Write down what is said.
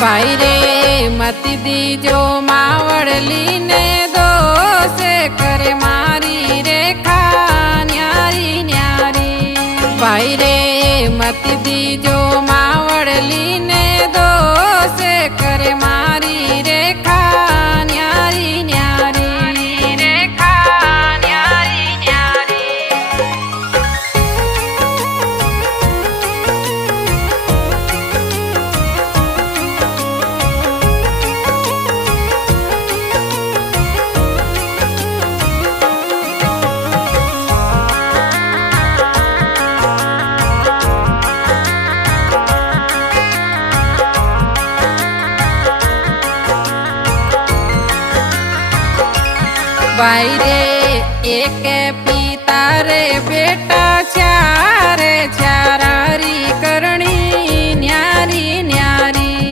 भाई रे मती दीजो मावड़ली ने दोसे करे मारी रेखा न्यारी न्यारी। भाई रे मती दीजो मावड़ली ने दोसे करे मारी रेखा न्यारी न्यारी रेखा न्यारी न्यारी। भाई रे एक पिता रे बेटा चारे चारा